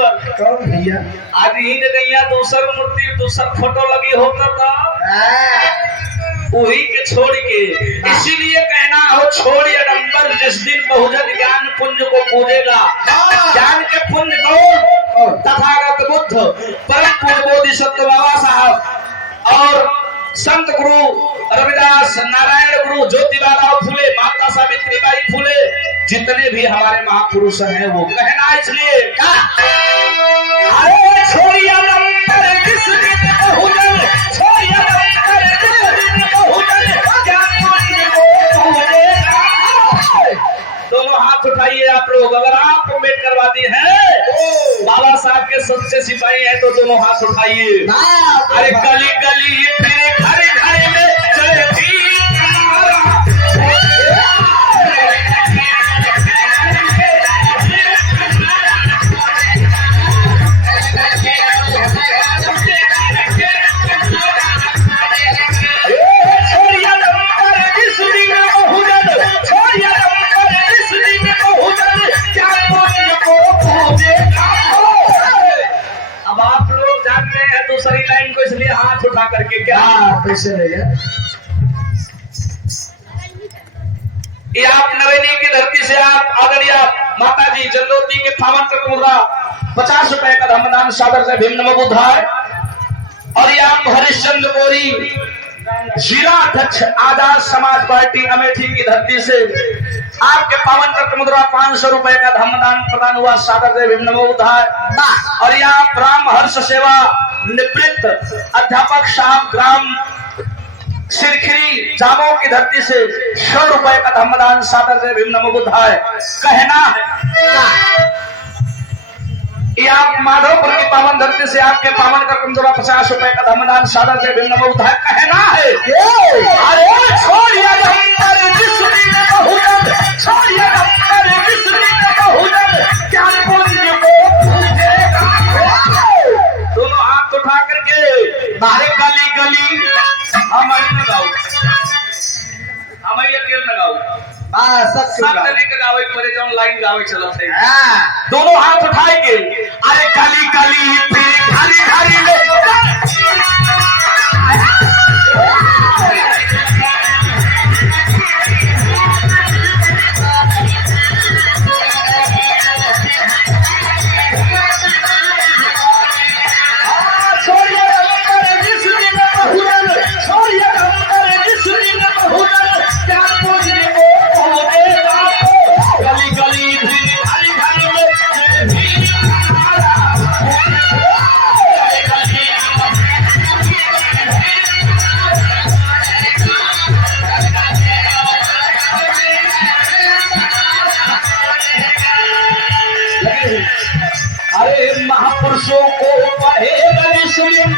पर कौन भैया? आज ही जगह दूसर मूर्ति दूसर फोटो लगी होता था वही के छोड़ के, इसीलिए कहना हो छोड़ी अडम्बर जिस दिन बहुजन ज्ञान पुंज को पूजेगा। ज्ञान के पुंज कौन? तथागत बुद्ध, परम पूज्य बोधिसत्व बाबा साहब और संत गुरु रविदास, नारायण गुरु, ज्योतिबा फूले, माता सावित्रीबाई फूले, जितने भी हमारे महापुरुष हैं वो कहना इसलिए क्या अरे छोड़िया नंबर किस दिन बहुजन, छोड़िया नंबर किस दिन बहुजन ज्ञान पुंज को पूजेगा। दोनों हाथ उठाइए आप लोग, अगर आप अम्बेडकर वादी हैं, बाबा साहब के सच्चे सिपाही हैं तो दोनों हाथ उठाइए। अरे गली गली फिर घर घर में चलती दूसरी लाइन को इसलिए हाथ उठा करके क्या कैसे रहेगा? ये आप नवेली की धरती से आप आदरणीय माता जी जल्लोती के पावन मुद्रा 50 रुपए का धर्मदान सादर से भीम नमो बुद्धाय। और ये आप हरिश्चंद्र कोरी जिला अध्यक्ष आजाद समाज पार्टी अमेठी की धरती से आपके पावन कर्क मुद्रा 500 रुपए का धर्मदान प्रदान हुआ सादर से भीम नमो बुद्धाय। और ये आप राम हर्ष सेवा निवृत्त अध्यापक साहब ग्राम सिरखिरी जामो की धरती से 100 रुपए का धर्मदान सादर से भीम नमो बुद्धाय। कहना है ये आप माधवपुर की पावन धरती से आपके पावन कर्क मुद्रा 50 रुपए का धर्मदान सादर से भीम नमो बुद्धाय। कहना है अरे छोड़िया नंबर जिस दिन बहुजन, छोड़िया नंबर जिस दिन बहुजन ज्ञान पुंज को पूजेगा। दोनों हाथ उठा करके बाहर गली गली हम ही न गाओ, हम ही अकेले न गाओ, सब जने के गावे परे जौन लाइन गावे चलो थे। दोनों हाथ उठाएंगे अरे गली गली फिर घरी घरी में महापुरुषों को पढ़ेगा जिसमें,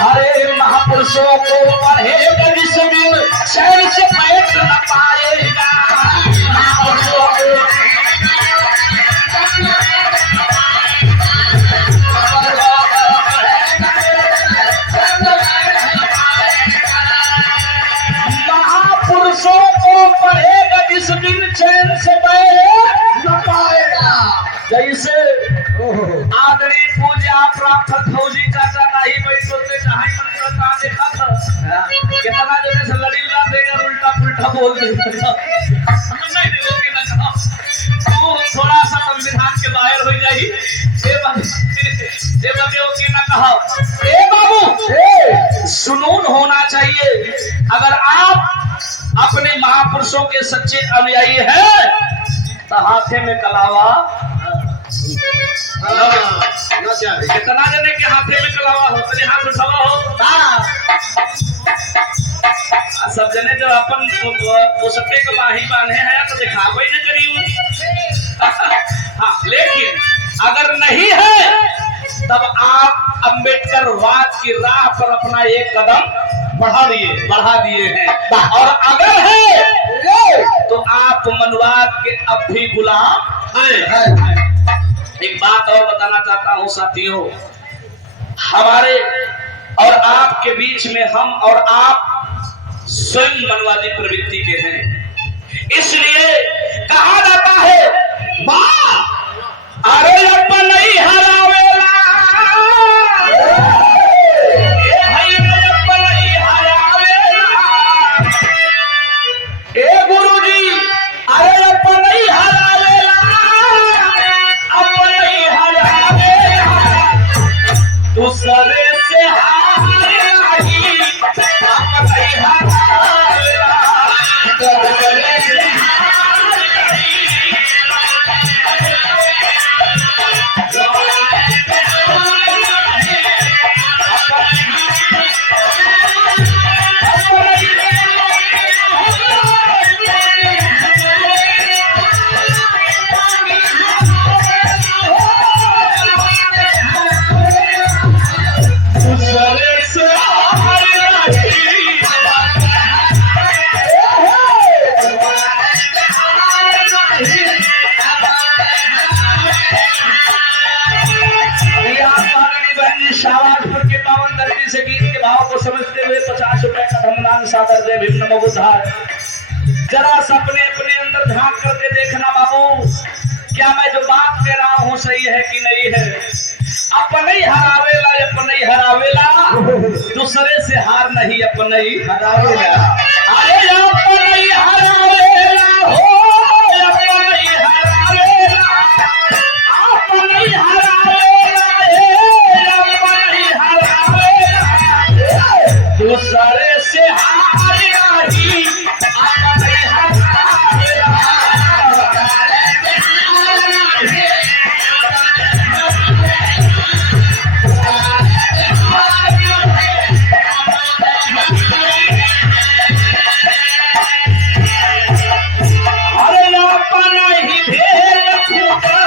हरे महापुरुषों को पढ़ेगा जिसमें शहर से बैठ न पाएगा। महापुरुषों को पढ़ेगा जिस दिन चैन से बैठ न पाएगा। जैसे आदरणीय पूज्य प्राप्त फौजी चाचा नहीं भाई बोलते नहीं मंदिर का देखा था कितना जने से लड़ी ला देगा उल्टा पुल्टा बोल देगा। नहीं देखोगे ना तो थोड़ा सा संविधान के बाहर हो जाई। ये बंदे ओके ना कहा ए बाबू सुनून होना चाहिए। अगर आप अपने महापुरुषों के सच्चे अनुयायी हैं तो हाथे में कलावा कितना जने के हाथे में कलावा हो, तेरे हाथ उठावा हो। सब जने जो अपन पुसते के माही बांधे हैं तो दिखावे न करियो। हाँ, लेकिन अगर नहीं है तब आप अंबेडकर वाद की राह पर अपना एक कदम बढ़ा दिए हैं। और अगर है तो आप मनवाद के अब भी गुलाम हैं। एक बात और बताना चाहता हूं साथियों, हमारे और आपके बीच में हम और आप स्वयं मनवादी प्रवृत्ति के हैं। इसलिए कहा जाता है मां अरे अपन ही हरावेला ए भाई अपन ही हरावेला ए गुरुजी अरे अपन ही हरावेला अपन ही हरावेला दूसरे से हारे नहीं अपन ही हरावेला दूसरे से शाबाशपुर के पावन धरती से गीत के भाव को समझते हुए 50 रुपए का धनदान सादर दे भीम नमो बुद्धाय। जरा सा अपने अपने अंदर झांक करके देखना बाबू, क्या मैं जो बात कह रहा हूँ सही है कि नहीं है। अपन ही हरावेला अपन ही हरावेला दूसरे से हार नहीं अपन ही हरावेला। अरे अपन ही हरावेला हो अपन ही हरावेला अपन ही हरावेला दूसरे से हार नहीं अपन ही हरावेला। अरे अपन ही भेद खुदा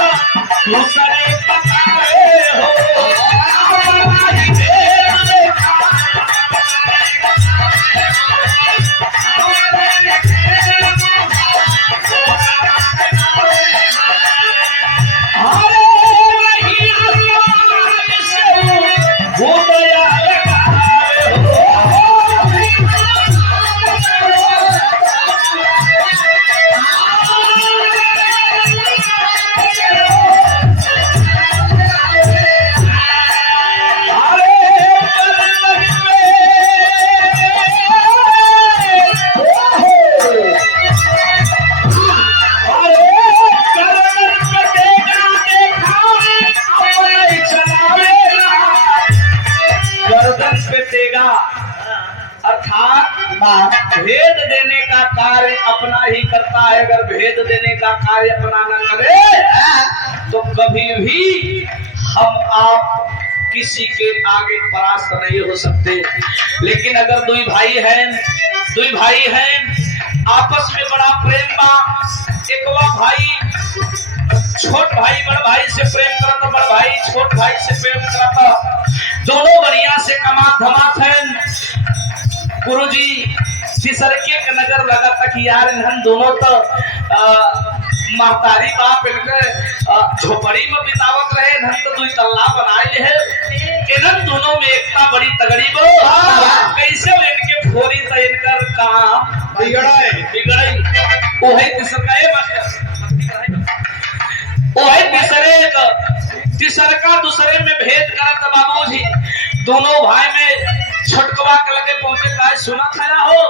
दूसरे पकाए हो अपन ही भेद भेद देने का कार्य अपना ही करता है। अगर भेद देने का कार्य अपना न करे तो कभी भी हम आप किसी के आगे परास्त नहीं हो सकते। लेकिन अगर दुई भाई हैं आपस में बड़ा प्रेम बा, एकवा भाई छोट भाई बड़ भाई से प्रेम करता, बड़ भाई छोट भाई से प्रेम करता, दोनों बढ़िया से कमात धमात हैं। गुरुजी तीसरके के नजर लगा था कि यार इन दोनों तो महतारी बाप इनके झोपड़ी में बितावत रहे, इन तो दुई तल्ला बनाए है। इन दोनों में एकता बड़ी तगड़ी बो कैसे इनके फोरी तो इनकर काम बिगड़ाई वही तीसरका दूसरे में भेद करत बाबूजी। दोनों भाई में छोटकवा के लगे पहुंचे का सुना था हो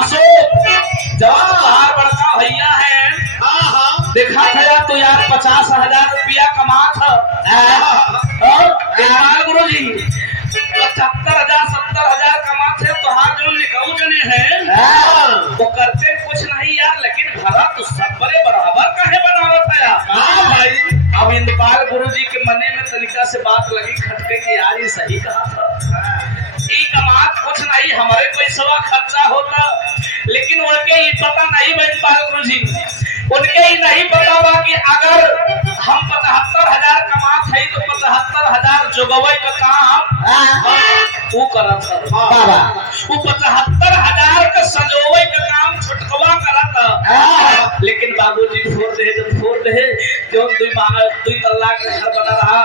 अशोक जवान बाहर बड़का भैया है। देखा था तो यार 50,000 रुपया कमा था गुरु जी 75,000 70,000 कमा थे। तो हाथ जो निकाऊ जने हैं वो करते कुछ नहीं यार, लेकिन भरा तो सब बड़े बराबर काहे बनावत है यार भाई। अब इंदपाल गुरु जी के मने में तरीका से बात लगी खटके की यार ये सही कहा था। कमात कुछ नहीं हमारे कोई सवा खर्चा होता, लेकिन उनके ये पता नहीं इंदपाल गुरु जी उनके ही नहीं पता बा कि अगर हम 75,000 कमात है तो 75,000 जोगवे का काम वो करत बाबा, वो 75,000 का संजोवे का काम छुटकवा करत। लेकिन बाबूजी फोड़ दे क्यों दुई तल्ला का घर बना रहा।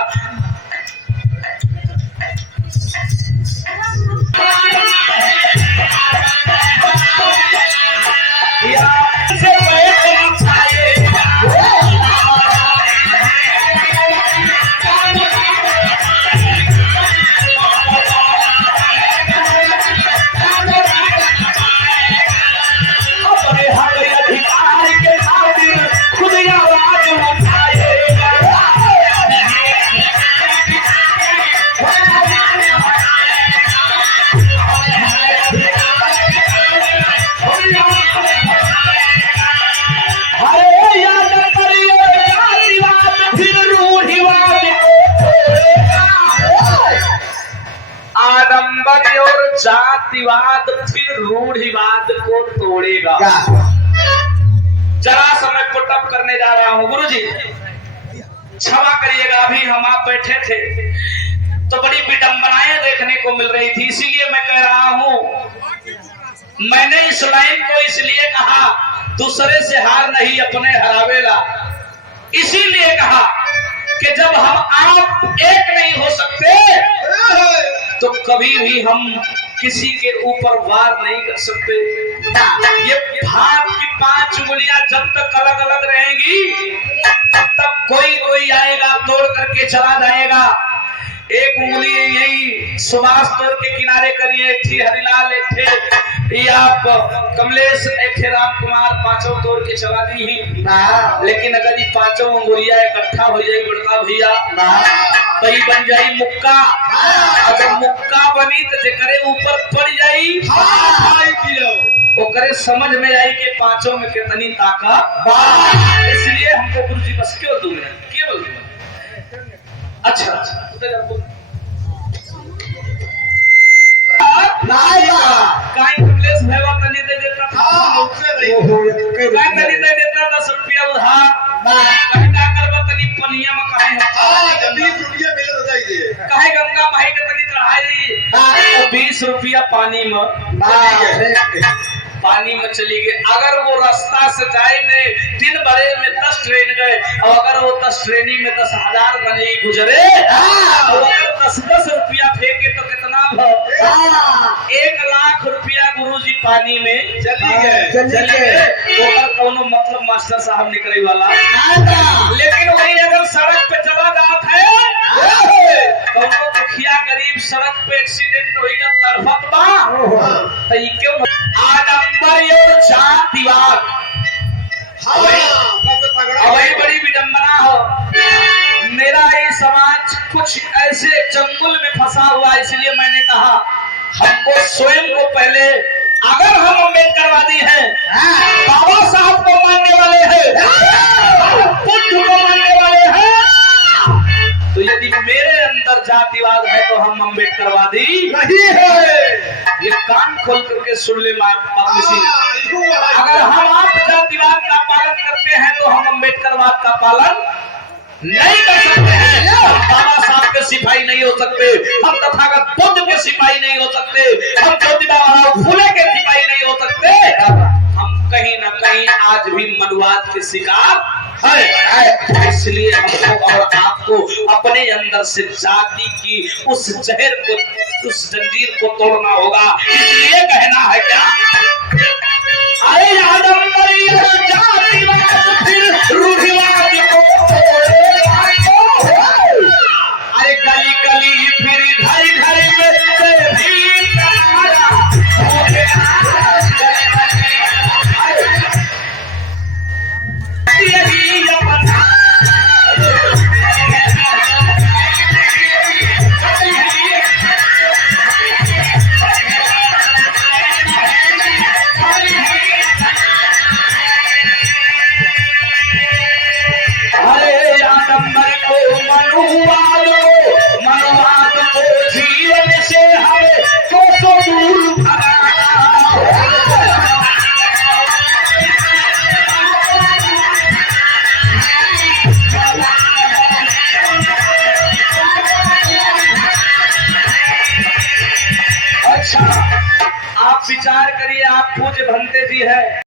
जातिवाद फिर रूढ़िवाद को तोड़ेगा। जरा समय पुटअप करने जा रहा हूँ। गुरुजी क्षमा करिएगा, अभी हम आप बैठे थे तो बड़ी विडंबनाएं देखने को मिल रही थी, इसीलिए मैं कह रहा हूँ। मैंने इस लाइन को इसलिए कहा, दूसरे से हार नहीं अपने हरावेला, इसीलिए कहा कि जब हम आप एक नहीं हो सकते तो कभी भी हम किसी के ऊपर वार नहीं कर सकते। ये भाग की 5 उंगलियां जब तक अलग अलग रहेंगी तब तक कोई आएगा तोड़ करके चला जाएगा। एक उंगली यही सुभाष तोड़ के किनारे करिए, एक थी हरिलाल, एक थे ये आप कमलेश, एक थे राम कुमार, 5 तोड़ के चला दी ही। लेकिन अगर ये 5 उंगलियां इकट्ठा हो जाए बड़का भैया तो ही बन जाई मुक्का। अगर मुक्का बनी तो जेकरे ऊपर पड़ जाई ओकरे समझ में आई कि 5 में कितनी ताकत। इसलिए हमको गुरु जी बस क्यों दूर है, केवल अच्छा कमलेश भैया तनी दे देता था, तनी दे देता 10 रुपया उधार, कहीं जाकर तनी पनिया में कहीं 20 रुपया मिले बताइए, कहीं गंगा माई के तनी चढ़ाई 20 रुपया पानी में चली गई। अगर वो रास्ता से जाए में दिन भरे में 10 ट्रेन गए और अगर वो 10 ट्रेनी में 10,000 बने गुजरे और अगर 10-10 रुपया फेंके तो कितना 1 लाख रुपया गुरुजी पानी में चली गए। कौनो मतलब मास्टर साहब निकले वाला, लेकिन वही अगर सड़क पे चला जाता है कौनो दुखिया गरीब सड़क पे एक्सीडेंट होगा तड़फत बा तो ये क्यों आडंबर और जातिवाद वही बड़ी विडंबना हो। मेरा ये समाज कुछ ऐसे चंगुल में फंसा हुआ, इसलिए मैंने कहा हमको स्वयं को पहले, अगर हम अम्बेडकरवादी हैं, बाबा साहब को मानने वाले हैं, बुद्ध को मानने वाले हैं, तो यदि मेरे अंदर जातिवाद है तो हम अम्बेडकरवादी नहीं है। ये कान खोल करके सुन ले अगर हम आप जातिवाद का पालन करते हैं तो हम अम्बेडकरवाद का पालन नहीं कर सकते हैं। हम बाबा साहब के सिपाही नहीं हो सकते, हम तथागत बुद्ध के सिपाही नहीं हो सकते, हम ज्योतिबा फुले के सिपाही नहीं हो सकते। हम कहीं ना कहीं आज भी मनुवाद के शिकार है। इसलिए हमको और आपको अपने अंदर से जाति की उस जहर को, उस जंजीर को तोड़ना होगा। इसलिए कहना है क्या, अरे आदमबरी जातिवाद फिर रूढ़िवाद को तोड़ेगा। अरे गली गली फिर घर घर में भी मनुवाद को जीवन से हमें तो दूर अच्छा, आप विचार करिए, आप पूज्य भंते जी है।